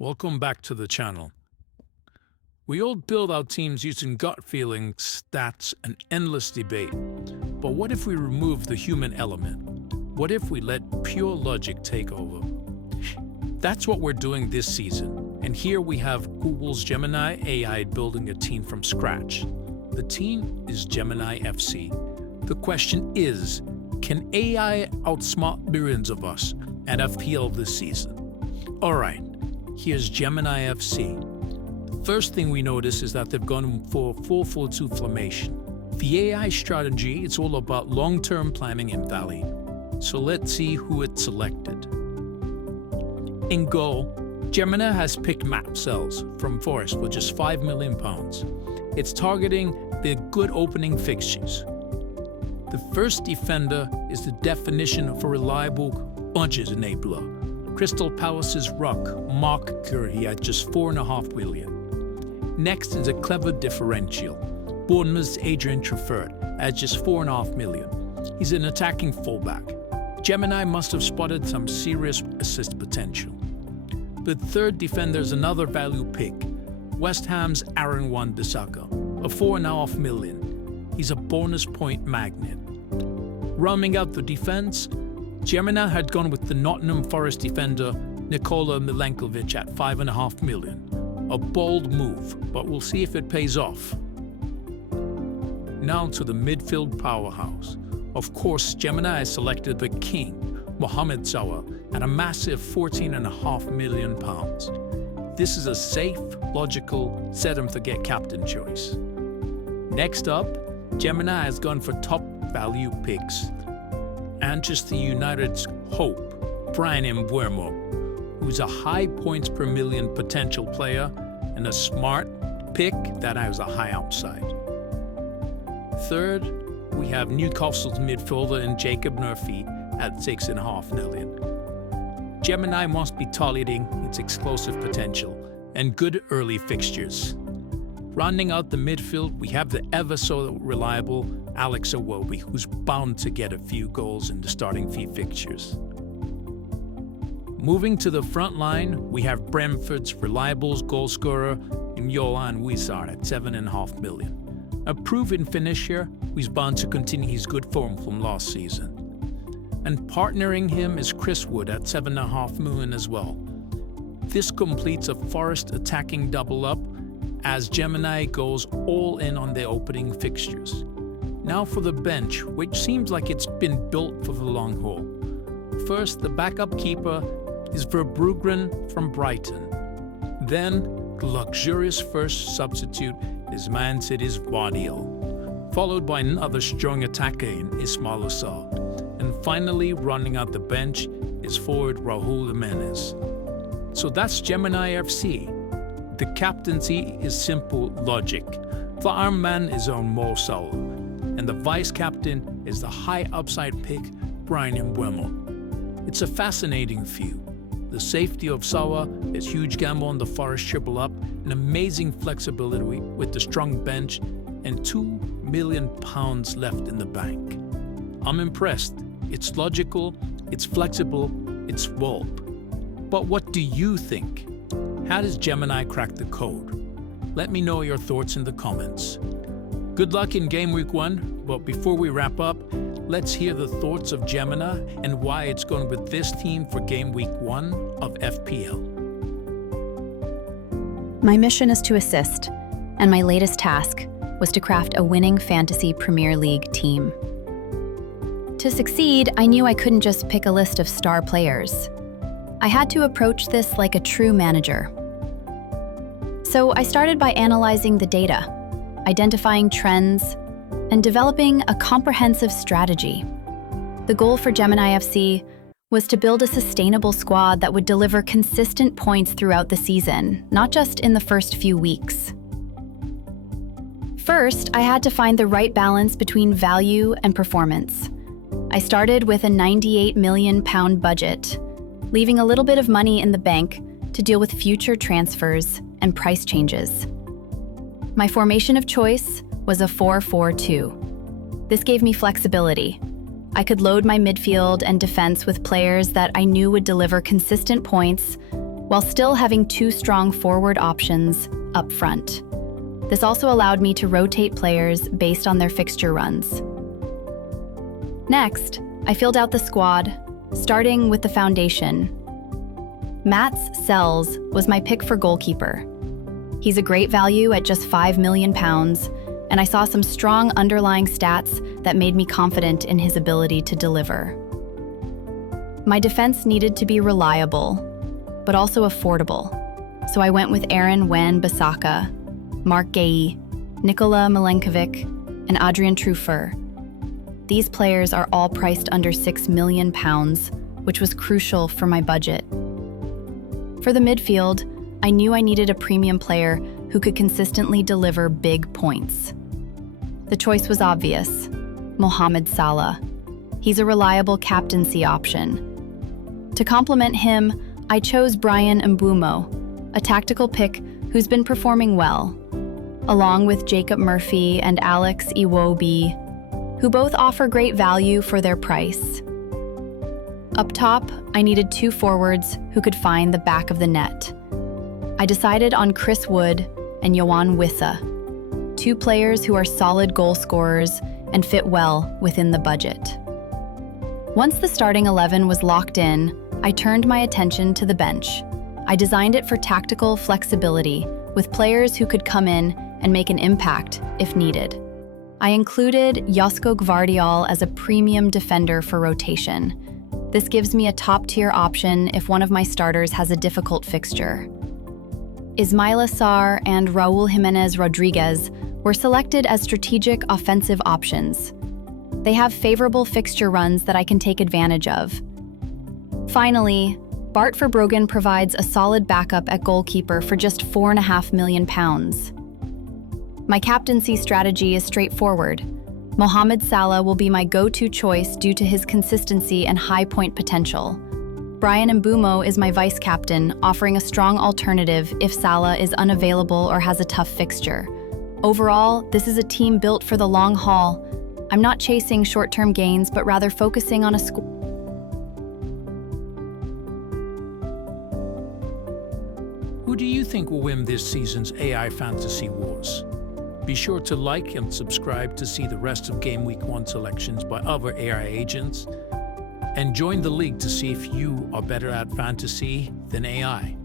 Welcome back to the channel. We all build our teams using gut feeling, stats, and endless debate. But what if we remove the human element? What if we let pure logic take over? That's what we're doing this season. And here we have Google's Gemini AI building a team from scratch. The team is Gemini FC. The question is, can AI outsmart millions of us at FPL this season? All right. Here's Gemini FC. The first thing we notice is that they've gone for 4-4-2 formation. The AI strategy is all about long-term planning and value. So let's see who it selected. In goal, Gemini has picked Map Cells from Forest for just £5 million. It's targeting their good opening fixtures. The first defender is the definition of a reliable budget enabler. Crystal Palace's ruck, Mark Curry, at just £4.5 million. Next is a clever differential. Bournemouth's Adrian Trafford at just £4.5 million. He's an attacking fullback. Gemini must have spotted some serious assist potential. The third defender is another value pick, West Ham's Aaron Wan-Bissaka, at £4.5 million. He's a bonus point magnet. Rounding out the defense, Gemini had gone with the Nottingham Forest defender Nikola Milenkovic at £5.5 million. A bold move, but we'll see if it pays off. Now to the midfield powerhouse. Of course, Gemini has selected the king, Mohamed Salah, at a massive £14.5 million. This is a safe, logical, set-and-forget captain choice. Next up, Gemini has gone for top value picks. Manchester United's hope, Brian Mbeumo, who's a high points per million potential player and a smart pick that has a high upside. Third, we have Newcastle's midfielder in Jacob Murphy at £6.5 million. Gemini must be targeting its explosive potential and good early fixtures. Rounding out the midfield, we have the ever so reliable Alex Iwobi, who's bound to get a few goals in the starting few fixtures. Moving to the front line, we have Brentford's reliable goalscorer Yohan Wissart at £7.5 million. A proven finisher who's bound to continue his good form from last season. And partnering him is Chris Wood at £7.5 million as well. This completes a Forest attacking double-up as Gemini goes all in on their opening fixtures. Now for the bench, which seems like it's been built for the long haul. First, the backup keeper is Verbruggen from Brighton. Then, the luxurious first substitute is Man City's Vardiel, followed by another strong attacker in Ismail Assar. And finally, running out the bench is forward Raul Jimenez. So that's Gemini FC. The captaincy is simple logic. The arm man is on Mo Salah, and the vice captain is the high upside pick Brian Mbeumo. It's a fascinating few. The safety of Salah is huge gamble on the Forest triple up, and amazing flexibility with the strong bench and £2 million left in the bank. I'm impressed. It's logical, it's flexible, it's bold. But what do you think? How does Gemini crack the code? Let me know your thoughts in the comments. Good luck in Game Week 1, but before we wrap up, let's hear the thoughts of Gemini and why it's going with this team for Game Week 1 of FPL. My mission is to assist, and my latest task was to craft a winning Fantasy Premier League team. To succeed, I knew I couldn't just pick a list of star players. I had to approach this like a true manager. So I started by analyzing the data, identifying trends, and developing a comprehensive strategy. The goal for Gemini FC was to build a sustainable squad that would deliver consistent points throughout the season, not just in the first few weeks. First, I had to find the right balance between value and performance. I started with a £98 million budget, leaving a little bit of money in the bank to deal with future transfers and price changes. My formation of choice was a 4-4-2. This gave me flexibility. I could load my midfield and defense with players that I knew would deliver consistent points while still having 2 strong forward options up front. This also allowed me to rotate players based on their fixture runs. Next, I filled out the squad, starting with the foundation. Mats Sells was my pick for goalkeeper. He's a great value at just £5 million, and I saw some strong underlying stats that made me confident in his ability to deliver. My defense needed to be reliable, but also affordable, so I went with Aaron Wan-Bissaka, Mark Gay, Nikola Milenkovic, and Adrian Trufer. These players are all priced under £6 million, which was crucial for my budget. For the midfield, I knew I needed a premium player who could consistently deliver big points. The choice was obvious: Mohamed Salah. He's a reliable captaincy option. To complement him, I chose Brian Mbeumo, a tactical pick who's been performing well, along with Jacob Murphy and Alex Iwobi, who both offer great value for their price. Up top, I needed 2 forwards who could find the back of the net. I decided on Chris Wood and Yohan Wissa, 2 players who are solid goal scorers and fit well within the budget. Once the starting 11 was locked in, I turned my attention to the bench. I designed it for tactical flexibility, with players who could come in and make an impact if needed. I included Josko Gvardiol as a premium defender for rotation. This gives me a top-tier option if one of my starters has a difficult fixture. Ismaila Sarr and Raul Jimenez Rodriguez were selected as strategic offensive options. They have favorable fixture runs that I can take advantage of. Finally, Bart Verbruggen provides a solid backup at goalkeeper for just £4.5 million. My captaincy strategy is straightforward. Mohamed Salah will be my go-to choice due to his consistency and high point potential. Brian Mbeumo is my vice-captain, offering a strong alternative if Salah is unavailable or has a tough fixture. Overall, this is a team built for the long haul. I'm not chasing short-term gains, but rather focusing on a score. Who do you think will win this season's AI Fantasy Wars? Be sure to like and subscribe to see the rest of Game Week 1 selections by other AI agents, and join the league to see if you are better at fantasy than AI.